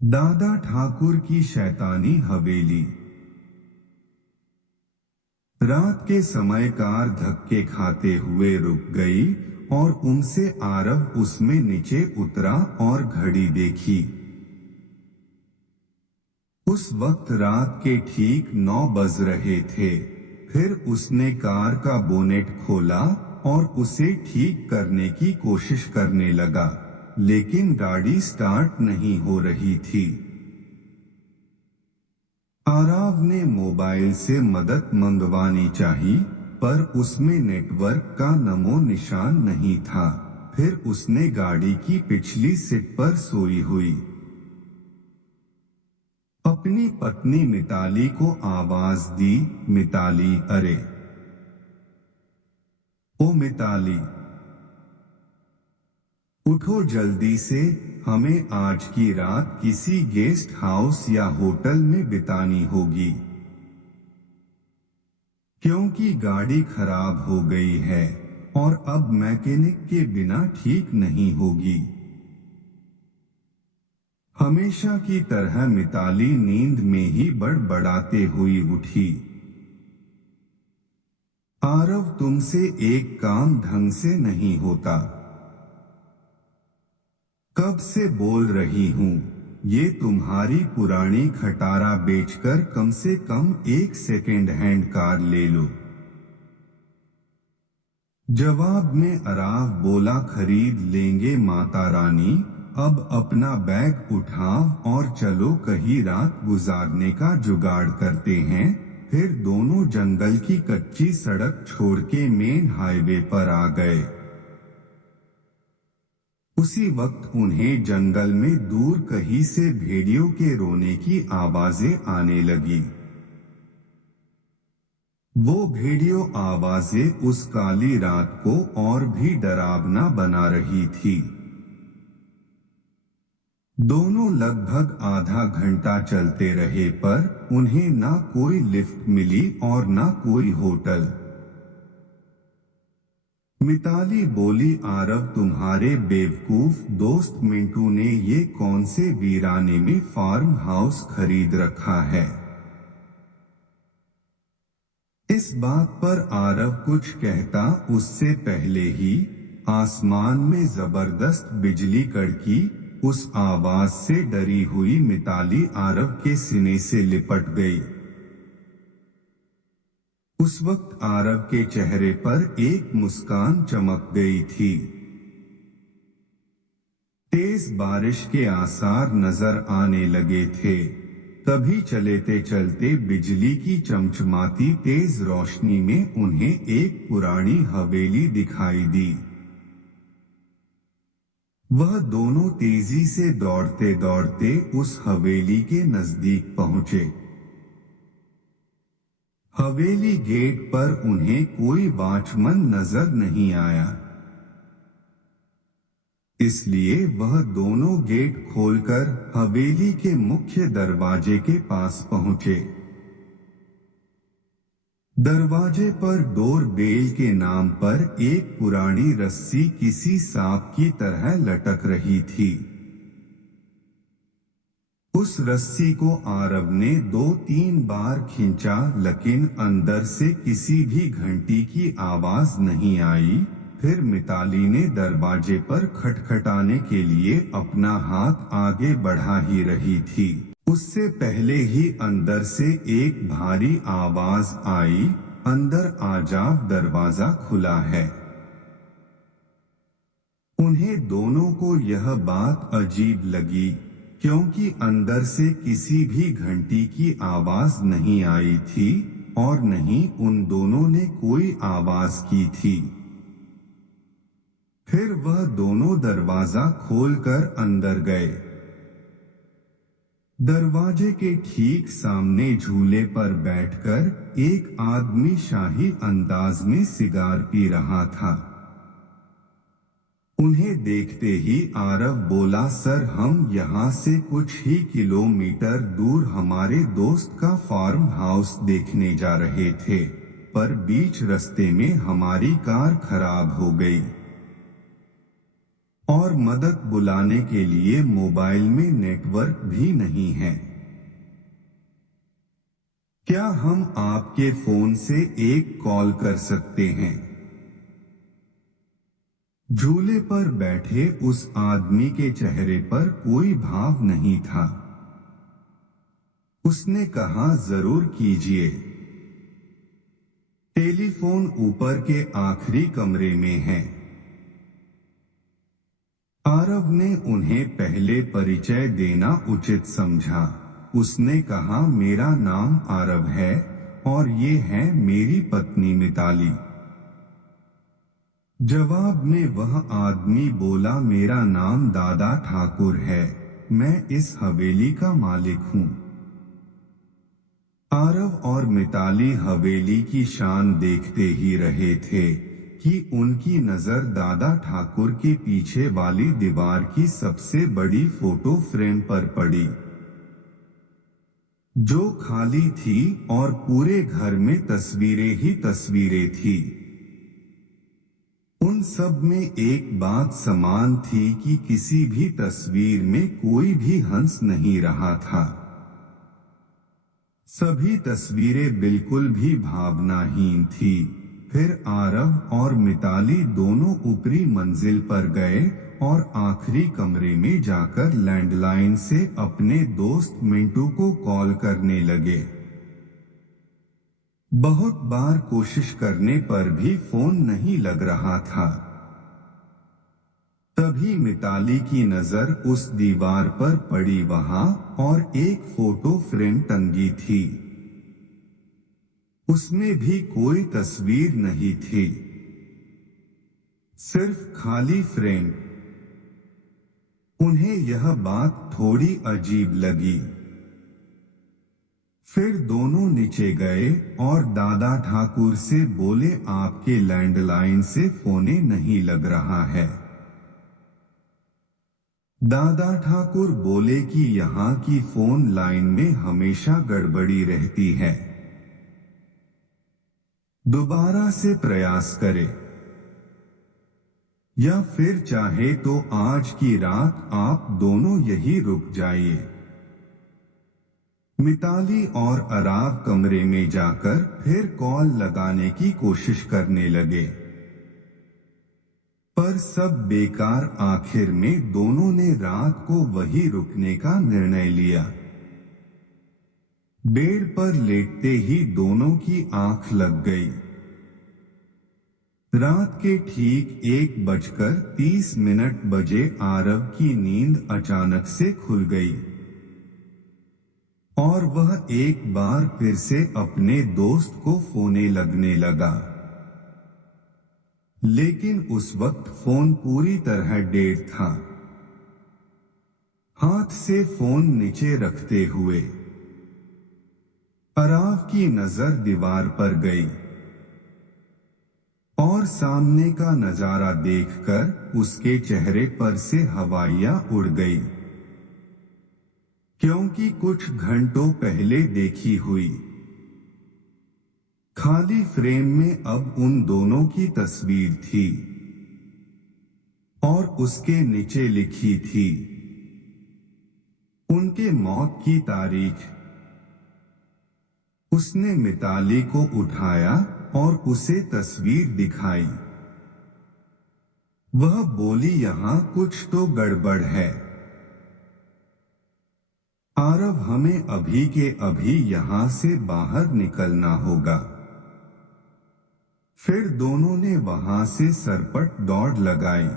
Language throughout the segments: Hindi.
दादा ठाकुर की शैतानी हवेली। रात के समय कार धक्के खाते हुए रुक गई और उनसे आरव उसमें नीचे उतरा और घड़ी देखी। उस वक्त रात के ठीक 9 बज रहे थे। फिर उसने कार का बोनेट खोला और उसे ठीक करने की कोशिश करने लगा, लेकिन गाड़ी स्टार्ट नहीं हो रही थी। आरव ने मोबाइल से मदद मंगवानी चाहिए, पर उसमें नेटवर्क का नमो निशान नहीं था। फिर उसने गाड़ी की पिछली सीट पर सोई हुई अपनी पत्नी मिताली को आवाज दी, मिताली, अरे ओ मिताली, उठो जल्दी से, हमें आज की रात किसी गेस्ट हाउस या होटल में बितानी होगी, क्योंकि गाड़ी खराब हो गई है और अब मैकेनिक के बिना ठीक नहीं होगी। हमेशा की तरह मिताली नींद में ही बड़बड़ाते हुई उठी। आरव, तुमसे एक काम ढंग से नहीं होता। कब से बोल रही हूँ, ये तुम्हारी पुरानी खटारा बेचकर कम से कम एक सेकेंड हैंड कार ले लो। जवाब में आरव बोला, खरीद लेंगे माता रानी, अब अपना बैग उठाओ और चलो कहीं रात गुजारने का जुगाड़ करते हैं। फिर दोनों जंगल की कच्ची सड़क छोड़ के मेन हाईवे पर आ गए। उसी वक्त उन्हें जंगल में दूर कहीं से भेड़ियों के रोने की आवाजें आने लगी। वो भेड़ियों आवाजें उस काली रात को और भी डरावना बना रही थी। दोनों लगभग आधा घंटा चलते रहे, पर उन्हें ना कोई लिफ्ट मिली और ना कोई होटल। मिताली बोली, आरव, तुम्हारे बेवकूफ दोस्त मिंटू ने ये कौन से वीराने में फार्म हाउस खरीद रखा है। इस बात पर आरव कुछ कहता उससे पहले ही आसमान में जबरदस्त बिजली कड़की। उस आवाज से डरी हुई मिताली आरव के सीने से लिपट गई। उस वक्त आरव के चेहरे पर एक मुस्कान चमक गई थी। तेज बारिश के आसार नजर आने लगे थे। तभी चलते चलते बिजली की चमचमाती तेज रोशनी में उन्हें एक पुरानी हवेली दिखाई दी। वह दोनों तेजी से दौड़ते दौड़ते उस हवेली के नजदीक पहुंचे। हवेली गेट पर उन्हें कोई वॉचमैन नजर नहीं आया, इसलिए वह दोनों गेट खोलकर हवेली के मुख्य दरवाजे के पास पहुंचे। दरवाजे पर डोर बेल के नाम पर एक पुरानी रस्सी किसी सांप की तरह लटक रही थी। उस रस्सी को आरव ने 2-3 बार खींचा, लेकिन अंदर से किसी भी घंटी की आवाज नहीं आई। फिर मिताली ने दरवाजे पर खटखटाने के लिए अपना हाथ आगे बढ़ा ही रही थी, उससे पहले ही अंदर से एक भारी आवाज आई, अंदर आ जाओ, दरवाजा खुला है। उन्हें दोनों को यह बात अजीब लगी, क्योंकि अंदर से किसी भी घंटी की आवाज नहीं आई थी और नहीं उन दोनों ने कोई आवाज की थी। फिर वह दोनों दरवाजा खोलकर अंदर गए। दरवाजे के ठीक सामने झूले पर बैठकर एक आदमी शाही अंदाज में सिगार पी रहा था। उन्हें देखते ही आरव बोला, सर हम यहाँ से कुछ ही किलोमीटर दूर हमारे दोस्त का फार्म हाउस देखने जा रहे थे, पर बीच रास्ते में हमारी कार खराब हो गई और मदद बुलाने के लिए मोबाइल में नेटवर्क भी नहीं है। क्या हम आपके फोन से एक कॉल कर सकते हैं? झूले पर बैठे उस आदमी के चेहरे पर कोई भाव नहीं था। उसने कहा, जरूर कीजिए। टेलीफोन ऊपर के आखिरी कमरे में है। आरव ने उन्हें पहले परिचय देना उचित समझा। उसने कहा, मेरा नाम आरव है और ये है मेरी पत्नी मिताली। जवाब में वह आदमी बोला, मेरा नाम दादा ठाकुर है, मैं इस हवेली का मालिक हूँ। आरव और मिताली हवेली की शान देखते ही रहे थे कि उनकी नजर दादा ठाकुर के पीछे वाली दीवार की सबसे बड़ी फोटो फ्रेम पर पड़ी, जो खाली थी और पूरे घर में तस्वीरें ही तस्वीरें थी। उन सब में एक बात समान थी कि किसी भी तस्वीर में कोई भी हंस नहीं रहा था। सभी तस्वीरें बिल्कुल भी भावनाहीन थी। फिर आरव और मिताली दोनों ऊपरी मंजिल पर गए और आखिरी कमरे में जाकर लैंडलाइन से अपने दोस्त मिंटू को कॉल करने लगे। बहुत बार कोशिश करने पर भी फोन नहीं लग रहा था। तभी मिताली की नजर उस दीवार पर पड़ी, वहां और एक फोटो फ्रेम टंगी थी। उसमें भी कोई तस्वीर नहीं थी, सिर्फ खाली फ्रेम। उन्हें यह बात थोड़ी अजीब लगी। फिर दोनों नीचे गए और दादा ठाकुर से बोले, आपके लैंडलाइन से फोने नहीं लग रहा है। दादा ठाकुर बोले कि यहाँ की फोन लाइन में हमेशा गड़बड़ी रहती है, दोबारा से प्रयास करें, या फिर चाहे तो आज की रात आप दोनों यही रुक जाइए। मिताली और आरव कमरे में जाकर फिर कॉल लगाने की कोशिश करने लगे, पर सब बेकार। आखिर में दोनों ने रात को वही रुकने का निर्णय लिया। बेड पर लेटते ही दोनों की आंख लग गई। रात के ठीक 1:30 बजे आरव की नींद अचानक से खुल गई और वह एक बार फिर से अपने दोस्त को फोने लगने लगा। लेकिन उस वक्त फोन पूरी तरह डेड था। हाथ से फोन नीचे रखते हुए आरव की नजर दीवार पर गई और सामने का नजारा देखकर उसके चेहरे पर से हवाइयां उड़ गई, क्योंकि कुछ घंटों पहले देखी हुई खाली फ्रेम में अब उन दोनों की तस्वीर थी और उसके नीचे लिखी थी उनके मौत की तारीख। उसने मिताली को उठाया और उसे तस्वीर दिखाई। वह बोली, यहां कुछ तो गड़बड़ है आरव, हमें अभी के अभी यहां से बाहर निकलना होगा। फिर दोनों ने वहां से सरपट दौड़ लगाई।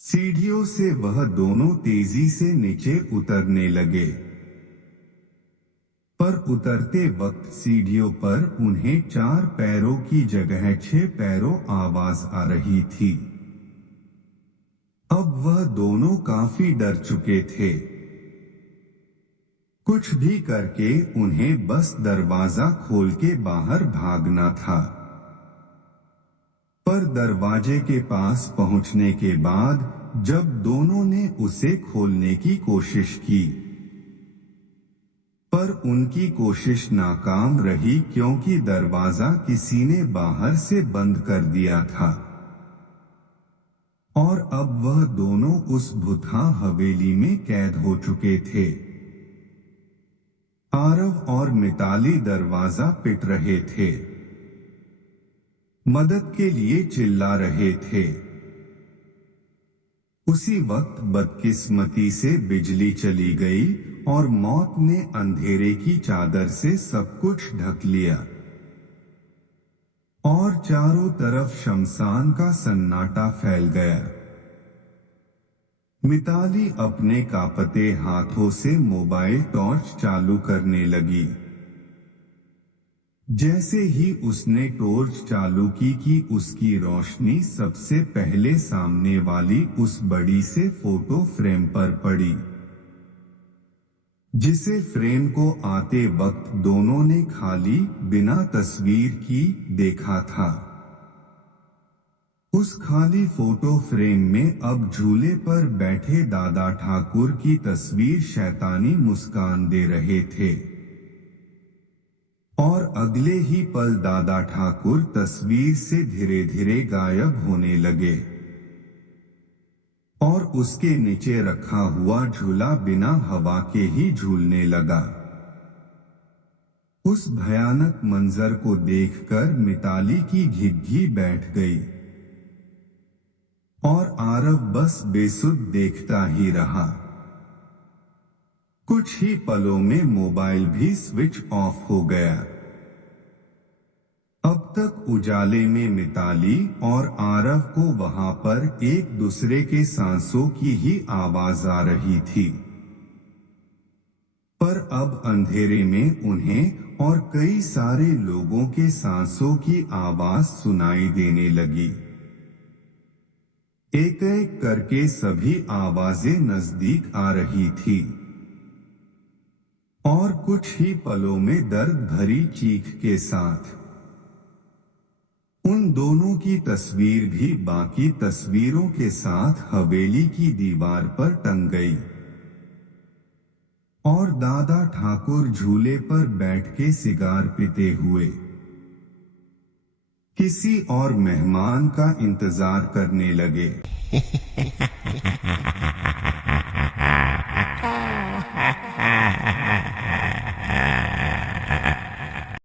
सीढ़ियों से वह दोनों तेजी से नीचे उतरने लगे, पर उतरते वक्त सीढ़ियों पर उन्हें 4 पैरों की जगह 6 पैरों आवाज आ रही थी। अब वह दोनों काफी डर चुके थे। कुछ भी करके उन्हें बस दरवाजा खोल के बाहर भागना था। पर दरवाजे के पास पहुंचने के बाद जब दोनों ने उसे खोलने की कोशिश की, पर उनकी कोशिश नाकाम रही क्योंकि दरवाजा किसी ने बाहर से बंद कर दिया था और अब वह दोनों उस भूतहा हवेली में कैद हो चुके थे। आरव और मिताली दरवाजा पिट रहे थे, मदद के लिए चिल्ला रहे थे। उसी वक्त बदकिस्मती से बिजली चली गई और मौत ने अंधेरे की चादर से सब कुछ ढक लिया और चारों तरफ शमशान का सन्नाटा फैल गया। मिताली अपने कांपते हाथों से मोबाइल टॉर्च चालू करने लगी। जैसे ही उसने टॉर्च चालू की कि उसकी रोशनी सबसे पहले सामने वाली उस बड़ी से फोटो फ्रेम पर पड़ी, जिसे फ्रेम को आते वक्त दोनों ने खाली बिना तस्वीर की देखा था। उस खाली फोटो फ्रेम में अब झूले पर बैठे दादा ठाकुर की तस्वीर शैतानी मुस्कान दे रहे थे और अगले ही पल दादा ठाकुर तस्वीर से धीरे धीरे गायब होने लगे और उसके नीचे रखा हुआ झूला बिना हवा के ही झूलने लगा। उस भयानक मंजर को देखकर मिताली की घिघी बैठ गई और आरव बस बेसुध देखता ही रहा। कुछ ही पलों में मोबाइल भी स्विच ऑफ हो गया। अब तक उजाले में मिताली और आरव को वहां पर एक दूसरे के सांसों की ही आवाज आ रही थी, पर अब अंधेरे में उन्हें और कई सारे लोगों के सांसों की आवाज सुनाई देने लगी। एक एक करके सभी आवाजें नजदीक आ रही थी और कुछ ही पलों में दर्द भरी चीख के साथ उन दोनों की तस्वीर भी बाकी तस्वीरों के साथ हवेली की दीवार पर टंग गई और दादा ठाकुर झूले पर बैठ के सिगार पीते हुए किसी और मेहमान का इंतजार करने लगे।